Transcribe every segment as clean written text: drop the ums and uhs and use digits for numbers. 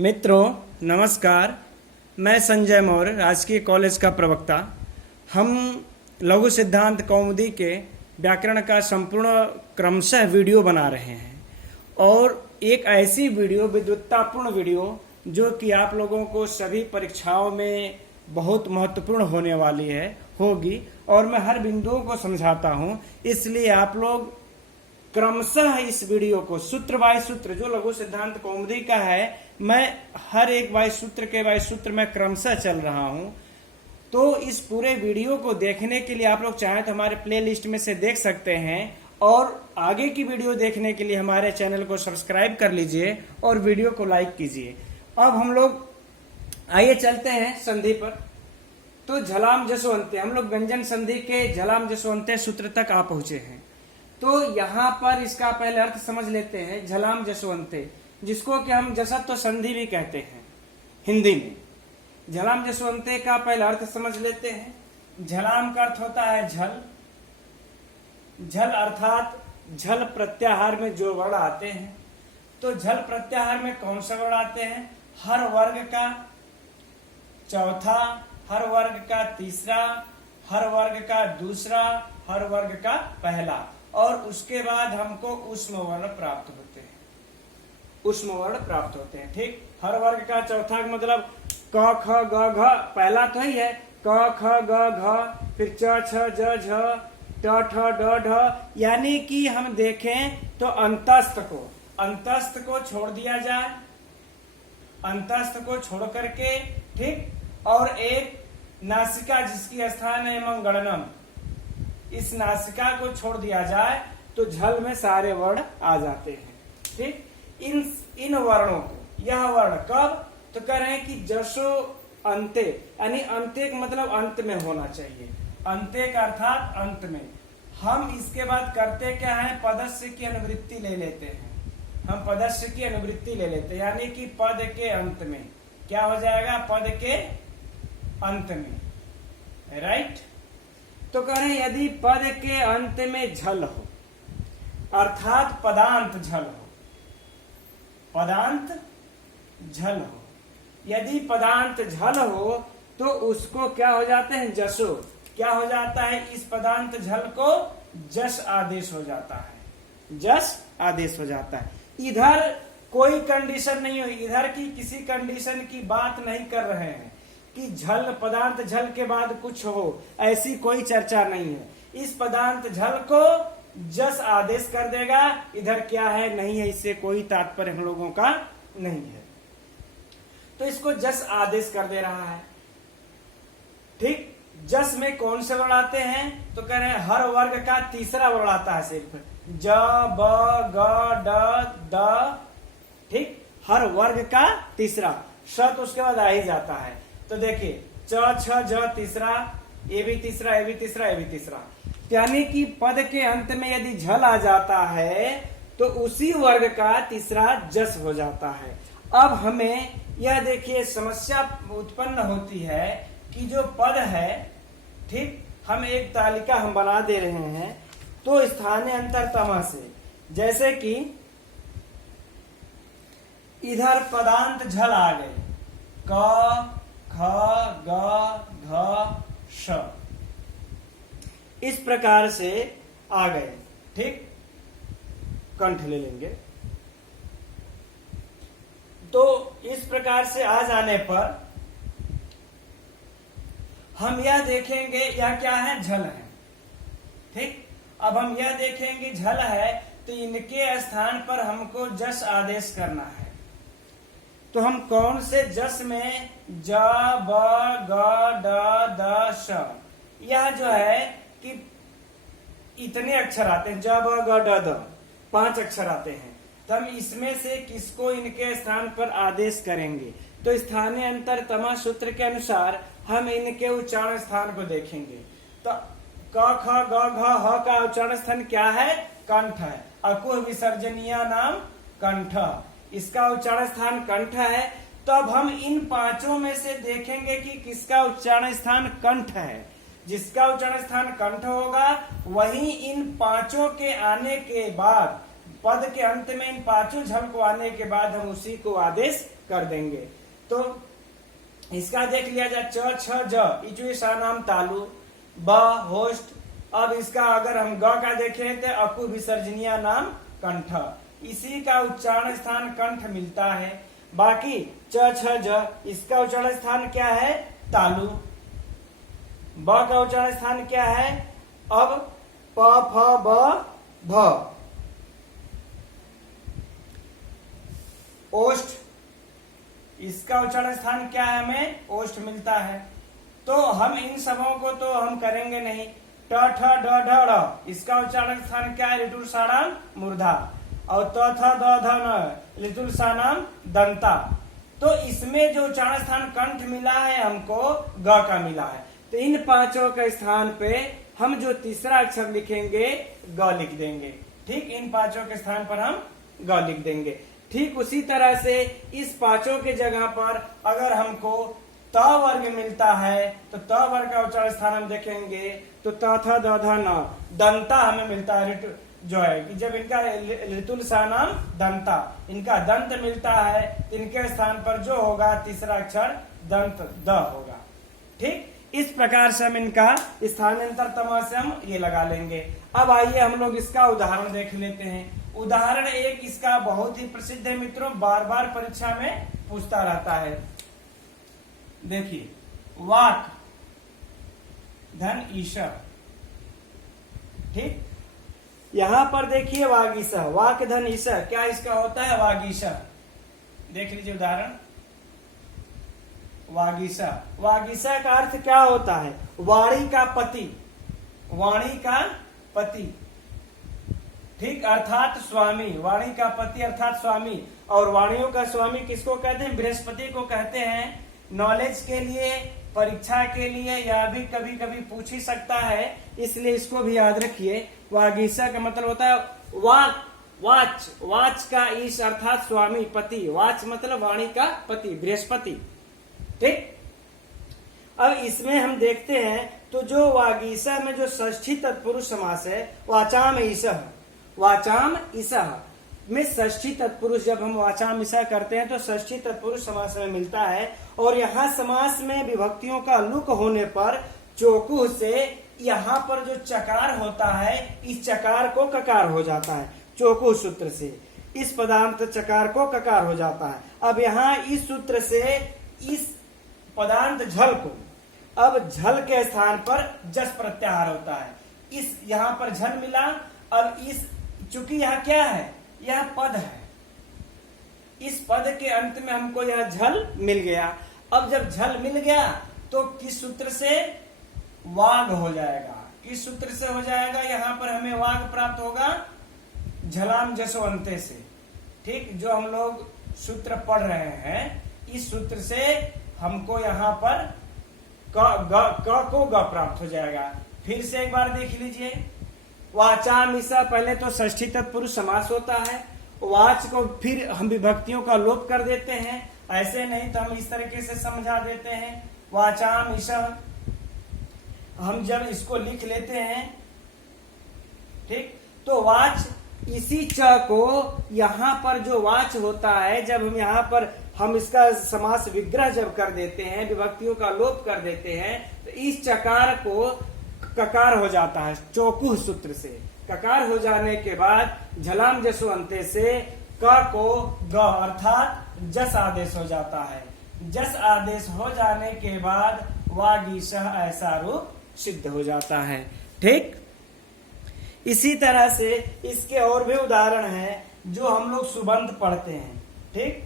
मित्रों नमस्कार। मैं संजय मौर्य, राजकीय कॉलेज का प्रवक्ता। हम लघु सिद्धांत कौमुदी के व्याकरण का संपूर्ण क्रमशः वीडियो बना रहे हैं और एक ऐसी वीडियो, विद्वत्तापूर्ण वीडियो, जो कि आप लोगों को सभी परीक्षाओं में बहुत महत्वपूर्ण होने वाली होगी और मैं हर बिंदुओं को समझाता हूं। इसलिए आप लोग क्रमशः इस वीडियो को सूत्र बाय सूत्र, जो लघु सिद्धांत कौमुदी का है, मैं हर एक बाय सूत्र में क्रमशः चल रहा हूं। तो इस पूरे वीडियो को देखने के लिए आप लोग चाहें तो हमारे प्लेलिस्ट में से देख सकते हैं और आगे की वीडियो देखने के लिए हमारे चैनल को सब्सक्राइब कर लीजिए और वीडियो को लाइक कीजिए। अब हम लोग आइए चलते हैं संधि पर। तो झलाम जसवंते, हम लोग व्यंजन संधि के झलाम जसवंते सूत्र तक आ पहुंचे हैं। तो यहाँ पर इसका पहले अर्थ समझ लेते हैं। झलाम जसवंते, जिसको कि हम जसत्व संधि भी कहते हैं हिंदी में। झलाम जसवंते का पहले अर्थ समझ लेते हैं। झलाम का अर्थ होता है झल। झल अर्थात झल प्रत्याहार में जो वर्ण आते हैं। तो झल प्रत्याहार में कौन सा वर्ण आते हैं? हर वर्ग का चौथा, हर वर्ग का तीसरा, हर वर्ग का दूसरा, हर वर्ग का पहला, और उसके बाद हमको ऊष्म वर्ण प्राप्त होते हैं। ऊष्म वर्ण प्राप्त होते हैं। ठीक, हर वर्ग का चौथा मतलब क ख ग घ, पहला तो ही है क ख ग घ, फिर च छ ज झ ट ठ ड ढ। यानी कि हम देखें तो अंतस्थ को छोड़ दिया जाए, अंतस्थ को छोड़ करके, ठीक, और एक नासिका जिसकी स्थान है मंगणनम, इस नासिका को छोड़ दिया जाए तो झल में सारे वर्ण आ जाते हैं। ठीक, इन वर्णों को, यह वर्ण कब, तो कह रहे हैं कि जसो अंते, यानी अंते का मतलब अंत में होना चाहिए। अंते का अर्थात अंत में। हम इसके बाद करते क्या है? पदस्य की अनुवृत्ति ले लेते हैं। हम पदस्य की अनुवृत्ति ले लेते हैं, यानी कि पद के अंत में क्या हो जाएगा? पद के अंत में। राइट। तो कह रहे हैं यदि पद के अंत में झल हो, अर्थात पदांत झल हो, पदांत झल हो, यदि पदांत झल हो तो उसको क्या हो जाते हैं? जसो। क्या हो जाता है? इस पदांत झल को जस आदेश हो जाता है। जस आदेश हो जाता है। इधर कोई कंडीशन नहीं हो, इधर की किसी कंडीशन की बात नहीं कर रहे हैं कि झल, पदांत झल के बाद कुछ हो, ऐसी कोई चर्चा नहीं है। इस पदांत झल को जस आदेश कर देगा। इधर क्या है? नहीं है, इससे कोई तात्पर्य हम लोगों का नहीं है। तो इसको जस आदेश कर दे रहा है। ठीक, जस में कौन से वर्ण आते हैं? तो कह रहे हैं हर वर्ग का तीसरा वर्ण आता है सिर्फ। ज, ब, ग, ड, द। ठीक, हर वर्ग का तीसरा। श तो उसके बाद आ ही जाता है। तो देखिए च, छ, ज तीसरा, ये भी तीसरा, ये भी तीसरा, ये भी तीसरा। यानी कि पद के अंत में यदि झल आ जाता है तो उसी वर्ग का तीसरा जस हो जाता है। अब हमें यह देखिए समस्या उत्पन्न होती है कि जो पद है, ठीक, हम एक तालिका हम बना दे रहे हैं। तो स्थानीय अंतरतम से, जैसे कि इधर पदांत झल आ गए, क, ख, ग, घ, श, इस प्रकार से आ गए। ठीक, कंठ ले लेंगे। तो इस प्रकार से आ जाने पर हम यह देखेंगे यह क्या है? झल है। ठीक, अब हम यह देखेंगे झल है तो इनके स्थान पर हमको जस आदेश करना है। तो हम कौन से जस में? ज, ब, ग, ड, द, श, यह जो है कि इतने अक्षर आते हैं। ज, ब, ग, ड, द, 5 अक्षर आते हैं। तो हम इसमें से किसको इनके स्थान पर आदेश करेंगे? तो स्थानीय अंतरतम सूत्र के अनुसार हम इनके उच्चारण स्थान को देखेंगे। तो क, ख, ग, घ, ह का उच्चारण स्थान क्या है? कंठ है। अकुह विसर्जनीय नाम कंठ, इसका उच्चारण स्थान कंठ है। तो अब हम इन पांचों में से देखेंगे कि किसका उच्चारण स्थान कंठ है। जिसका उच्चारण स्थान कंठ होगा वही इन पांचों के आने के बाद, पद के अंत में इन पांचों झल को आने के बाद हम उसी को आदेश कर देंगे। तो इसका देख लिया जाए, च छ ज इचुई सा नाम तालु, ब होस्ट। अब इसका अगर हम ग का देखें तो अकु विसर्जनीय नाम कंठ, इसी का उच्चारण स्थान कंठ मिलता है। बाकी च छ ज इसका उच्चारण स्थान क्या है, तालु। ब का उच्चारण स्थान क्या है, अब प फ ब भ। ओष्ठ, इसका उच्चारण स्थान क्या है, हमें ओष्ठ मिलता है। तो हम इन सबों को तो हम करेंगे नहीं। ट ठ ड ढ ड़, इसका उच्चारण स्थान क्या है, लिटुल साणाम मूर्धा। और त थ द ध न, लिटुल साणाम दंता। तो इसमें जो उच्चारण स्थान कंठ मिला है हमको ग का मिला है। तो इन पांचों के स्थान पे हम जो तीसरा अक्षर लिखेंगे ग लिख देंगे। ठीक, इन पांचों के स्थान पर हम ग लिख देंगे। ठीक उसी तरह से इस पांचों के जगह पर अगर हमको त वर्ग मिलता है तो त वर्ग का उच्चारण स्थान हम देखेंगे तो त थ द ध न, दंता हमें मिलता है। जो है कि जब इनका लिटुल सा नाम दंता, इनका दंत मिलता है, इनके स्थान पर जो होगा तीसरा अक्षर दंत द होगा। ठीक, इस प्रकार से हम इनका स्थानांतर तमा से हम ये लगा लेंगे। अब आइए हम लोग इसका उदाहरण देख लेते हैं। उदाहरण एक इसका बहुत ही प्रसिद्ध है मित्रों, बार बार परीक्षा में पूछता रहता है। देखिए, वाक धन ईशा। ठीक, यहां पर देखिए वागीशा, वाक धन ईशा, क्या इसका होता है, वागीशा। देख लीजिए उदाहरण, वागीशा। वागीशा का अर्थ क्या होता है, वाणी का पति, वाणी का पति। ठीक, अर्थात स्वामी, वाणी का पति अर्थात स्वामी। और वाणियों का स्वामी किसको कहते हैं, बृहस्पति को कहते हैं। नॉलेज के लिए, परीक्षा के लिए, या भी कभी कभी पूछ ही सकता है, इसलिए इसको भी याद रखिए। वागीशा का मतलब होता है वाक, वाच, वाच का ईश अर्थात स्वामी, पति। वाच मतलब वाणी का पति, बृहस्पति। ठीक, अब इसमें हम देखते हैं तो जो वागीशा में जो षष्ठी तत्पुरुष समास है, वाचाम ईशः, वाचाम ईशः में षष्ठी तत्पुरुष, जब हम वाचाम ईशः करते हैं तो षष्ठी तत्पुरुष समास में मिलता है। और यहाँ समास में विभक्तियों का लुक होने पर चोकु से यहाँ पर जो चकार होता है, इस चकार को ककार हो जाता है। चोकु सूत्र से इस पदांत चकार को ककार हो जाता है। अब यहाँ इस सूत्र से इस पदांत झल को, अब झल के स्थान पर जस प्रत्याहार होता है। इस यहाँ पर झल मिला, अब इस, चूंकि यहाँ क्या है, यह पद है, इस पद के अंत में हमको यह झल मिल गया। अब जब झल मिल गया तो किस सूत्र से, वाग हो जाएगा। किस सूत्र से हो जाएगा, यहाँ पर हमें वाग प्राप्त होगा झलाम जसो अंते से। ठीक, जो हम लोग सूत्र पढ़ रहे हैं, इस सूत्र से हमको यहाँ पर क को ग प्राप्त हो जाएगा। फिर से एक बार देख लीजिए, वाचाम ईशा, पहले तो षष्ठी तत्पुरुष समास होता है। वाच को फिर हम विभक्तियों का लोप कर देते हैं, ऐसे नहीं तो हम इस तरीके से समझा देते हैं। वाचाम ईशा, हम जब इसको लिख लेते हैं, ठीक, तो वाच, इसी च को यहाँ पर जो वाच होता है, जब हम यहाँ पर हम इसका समास विग्रह जब कर देते हैं, विभक्तियों का लोप कर देते हैं, तो इस चकार को ककार हो जाता है चौकुह सूत्र से। ककार हो जाने के बाद झलाम जसो अंते से क को ग अर्थात जस आदेश हो जाता है। जस आदेश हो जाने के बाद वागीशः ऐसा रूप सिद्ध हो जाता है। ठीक, इसी तरह से इसके और भी उदाहरण हैं जो हम लोग सुबंत पढ़ते हैं। ठीक,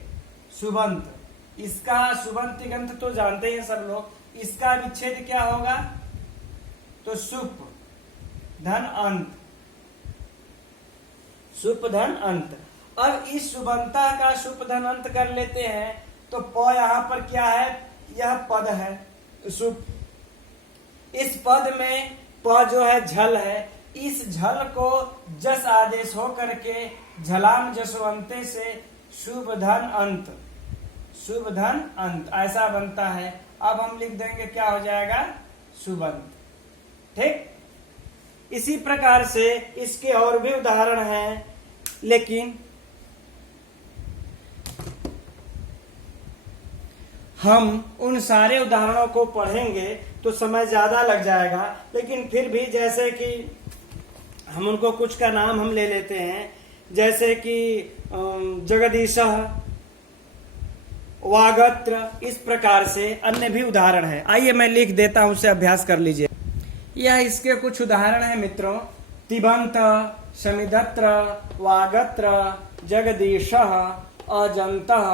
सुबंत, इसका सुबंत तिगंत तो जानते हैं सब लोग। इसका विच्छेद क्या होगा, तो सुप धन अंत, सुप धन अंत। अब इस सुबंता का सुप धन अंत कर लेते हैं तो प यहाँ पर क्या है, यह पद है सुप। इस पद में प जो है झल है, इस झल को जस आदेश हो करके झलाम जसवंते से शुभ धन अंत, शुभ धन अंत ऐसा बनता है। अब हम लिख देंगे क्या हो जाएगा, सुबंत। ठीक, इसी प्रकार से इसके और भी उदाहरण हैं, लेकिन हम उन सारे उदाहरणों को पढ़ेंगे तो समय ज्यादा लग जाएगा, लेकिन फिर भी जैसे कि हम उनको कुछ का नाम हम ले लेते हैं, जैसे कि जगदीशः, वागत्र, इस प्रकार से अन्य भी उदाहरण है। आइए मैं लिख देता हूं, उसे अभ्यास कर लीजिए। यह इसके कुछ उदाहरण हैं मित्रों। तिबंत, शमिदत्र, वागत्र, जगदीशः, अजंतः,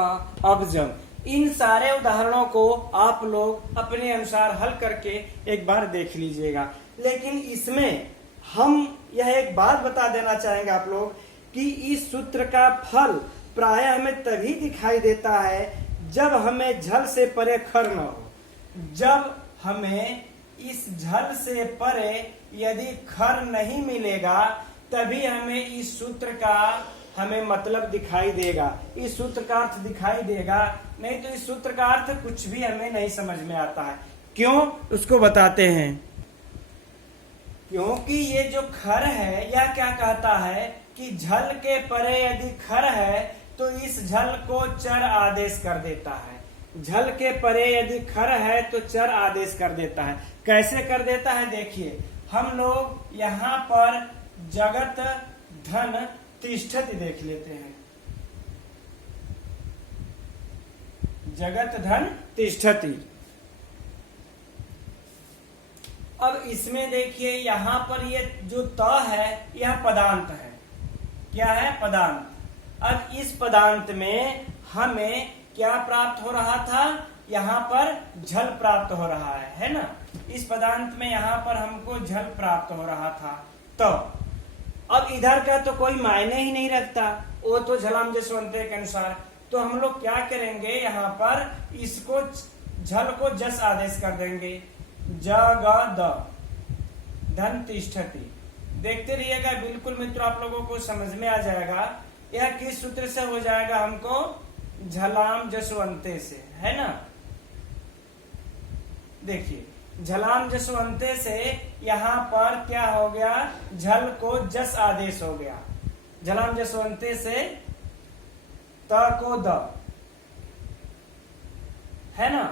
अब्जम। इन सारे उदाहरणों को आप लोग अपने अनुसार हल करके एक बार देख लीजिएगा। लेकिन इसमें हम यह एक बात बता देना चाहेंगे आप लोग कि इस सूत्र का फल प्रायः हमें तभी दिखाई देता है जब हमें झल से परे खर न हो। जब हमें इस झल से परे यदि खर नहीं मिलेगा तभी हमें इस सूत्र का हमें मतलब दिखाई देगा, इस सूत्र का अर्थ दिखाई देगा। नहीं तो इस सूत्र का अर्थ कुछ भी हमें नहीं समझ में आता है। क्यों, उसको बताते हैं। क्योंकि ये जो खर है यह क्या कहता है कि झल के परे यदि खर है तो इस झल को चर आदेश कर देता है। झल के परे यदि खर है तो चर आदेश कर देता है। कैसे कर देता है देखिए, हम लोग यहाँ पर जगत धन तिष्ठति देख लेते हैं। जगत धन तिष्ठति। अब इसमें देखिए यहाँ पर ये जो त है यह पदांत है। क्या है? पदांत। अब इस पदांत में हमें क्या प्राप्त हो रहा था? यहाँ पर झल प्राप्त हो रहा है ना। इस पदांत में यहाँ पर हमको झल प्राप्त हो रहा था। तो अब इधर का तो कोई मायने ही नहीं रखता, वो तो झलाम जसवंते के अनुसार। तो हम लोग क्या करेंगे, यहाँ पर इसको झल को जस आदेश कर देंगे। जगद धन तिष्ठति। देखते रहिएगा, बिल्कुल मित्रों आप लोगों को समझ में आ जाएगा। यह किस सूत्र से हो जाएगा? हमको झलाम जसवंते से, है ना। देखिए झलाम जसवंते से यहाँ पर क्या हो गया? झल को जस आदेश हो गया। झलाम जसवंते से त को द, है ना।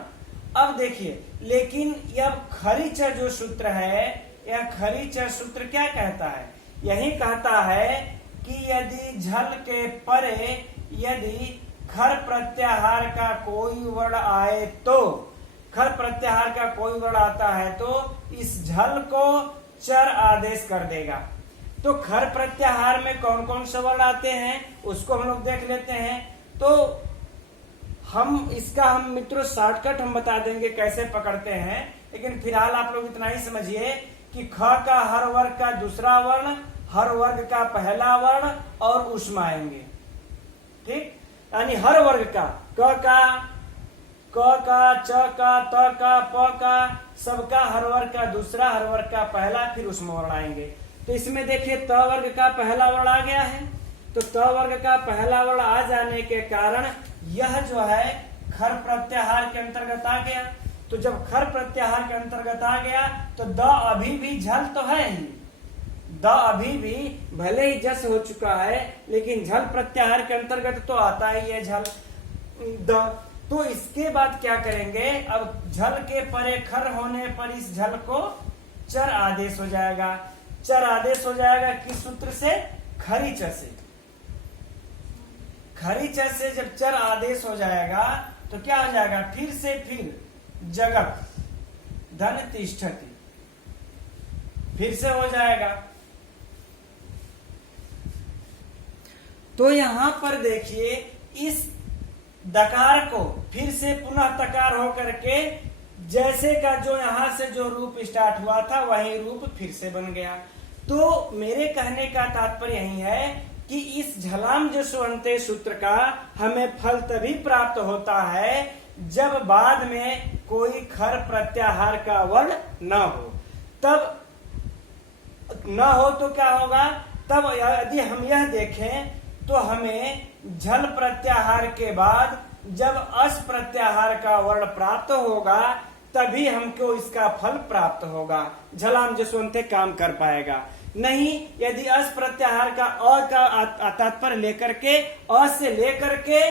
अब देखिए, लेकिन यह खरीच जो सूत्र है, यह खरीच सूत्र क्या कहता है? यही कहता है कि यदि झल के परे यदि खर प्रत्याहार का कोई वर्ण आए तो, खर प्रत्याहार का कोई वर्ण आता है तो इस झल को चर आदेश कर देगा। तो खर प्रत्याहार में कौन कौन से वर्ण आते हैं उसको हम लोग देख लेते हैं। तो हम इसका हम मित्रों शॉर्टकट हम बता देंगे कैसे पकड़ते हैं, लेकिन फिलहाल आप लोग इतना ही समझिए कि ख का हर वर्ग का दूसरा वर्ण, हर वर्ग का पहला वर्ण और उष्मा आएंगे। ठीक, यानी हर वर्ग का क का, च का, त का, प का, सबका हर वर्ग का दूसरा, हर वर्ग का पहला, फिर उष्मा वर्ण आएंगे। तो इसमें देखिए त वर्ग का पहला वर्ण आ गया है। तो त वर्ग का पहला वर्ण आ जाने के कारण यह जो है खर प्रत्याहार के अंतर्गत आ गया। तो जब खर प्रत्याहार के अंतर्गत आ गया तो द अभी भी झल तो है ही, द अभी भी भले ही जस हो चुका है लेकिन झल प्रत्याहार के अंतर्गत तो आता ही है झल द। तो इसके बाद क्या करेंगे, अब झल के परे खर होने पर इस झल को चर आदेश हो जाएगा। चर आदेश हो जाएगा किस सूत्र से? खरीच से। खरीच से जब चर आदेश हो जाएगा तो क्या हो जाएगा? फिर से फिर जगत धन तिष्ठति, फिर से हो जाएगा। तो यहां पर देखिए इस दकार को फिर से पुनः तकार होकर के जैसे का जो यहां से जो रूप स्टार्ट हुआ था वही रूप फिर से बन गया। तो मेरे कहने का तात्पर्य यही है कि इस झलाम जसवंते सूत्र का हमें फल तभी प्राप्त होता है जब बाद में कोई खर प्रत्याहार का वर्ण न हो। तब न हो तो क्या होगा? तब यदि हम यह देखें तो हमें झल प्रत्याहार के बाद जब अस प्रत्याहार का वर्ण प्राप्त होगा तभी हमको इसका फल प्राप्त होगा। झलाम जसवंते काम कर पाएगा। नहीं, यदि अस प्रत्याहार का अ का तात्पर्य लेकर के, अ से लेकर के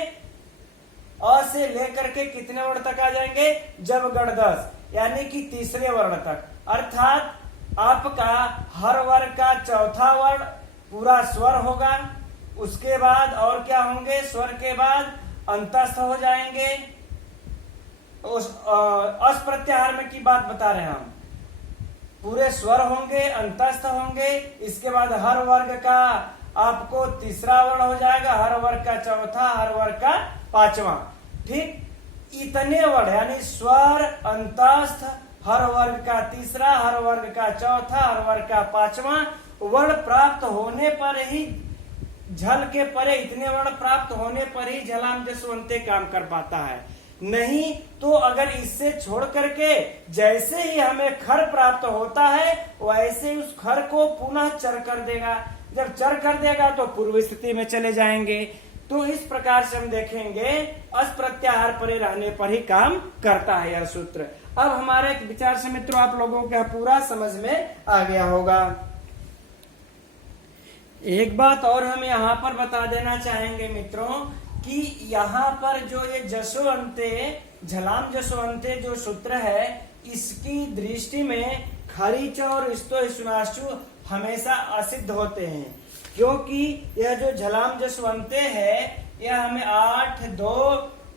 अ से लेकर के कितने वर्ण तक आ जाएंगे, जब गण 10, यानी कि तीसरे वर्ण तक। अर्थात आपका हर वर्ग का चौथा वर्ण पूरा स्वर होगा। उसके बाद और क्या होंगे, स्वर के बाद अंतस्थ हो जाएंगे। उस अस प्रत्याहार में की बात बता रहे हैं हम, पूरे स्वर होंगे, अंतस्थ होंगे। इसके बाद हर वर्ग का आपको तीसरा वर्ण हो जाएगा, हर वर्ग का चौथा, हर वर्ग का पांचवा। ठीक, इतने वर्ण यानी स्वर, अंतस्थ, हर वर्ग का तीसरा, हर वर्ग का चौथा, हर वर्ग का पांचवा वर्ण प्राप्त होने पर ही झल के परे, इतने वर्ण प्राप्त होने पर ही झलाम जसवंते काम कर पाता है। नहीं तो अगर इससे छोड़ करके जैसे ही हमें खर प्राप्त होता है वैसे उस खर को पुनः चर कर देगा। जब चर कर देगा तो पूर्व स्थिति में चले जाएंगे। तो इस प्रकार से हम देखेंगे अस प्रत्याहार परे रहने पर ही काम करता है यह सूत्र। अब हमारे विचार से मित्रों आप लोगों का पूरा समझ में आ गया होगा। एक बात और हम यहाँ पर बता देना चाहेंगे मित्रों कि यहाँ पर जो ये जसो अंते, झलाम जसो अंते जो सूत्र है, इसकी दृष्टि में खरीच और स्तो सुनाशु हमेशा असिद्ध होते हैं, क्योंकि यह जो झलाम जसो अंते है यह हमें 8, 2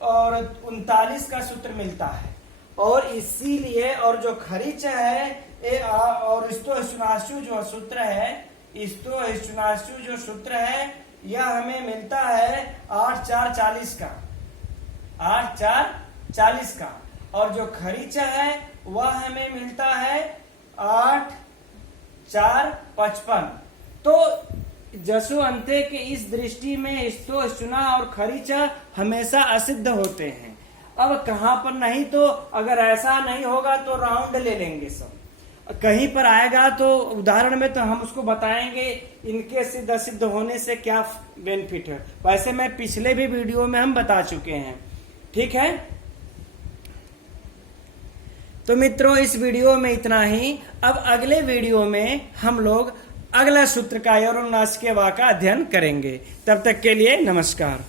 और 39 का सूत्र मिलता है। और इसीलिए और जो खरीच है और स्तो सुनाशु जो सूत्र है, स्तो सुनाशु जो सूत्र है यह हमें मिलता है 8, 4, 40 का, 8, 4, 40 का। और जो खरीचा है वह हमें मिलता है 8, 4, 55। तो जसो अंते के इस दृष्टि में स्तो सुना और खरीचा हमेशा असिद्ध होते हैं। अब कहाँ पर नहीं, तो अगर ऐसा नहीं होगा तो राउंड ले लेंगे सब, कहीं पर आएगा तो उदाहरण में तो हम उसको बताएंगे इनके सिद्ध असिद्ध होने से क्या बेनिफिट है। वैसे मैं पिछले भी वीडियो में हम बता चुके हैं। ठीक है, तो मित्रों इस वीडियो में इतना ही। अब अगले वीडियो में हम लोग अगला सूत्र का और नासिक वा का अध्ययन करेंगे। तब तक के लिए नमस्कार।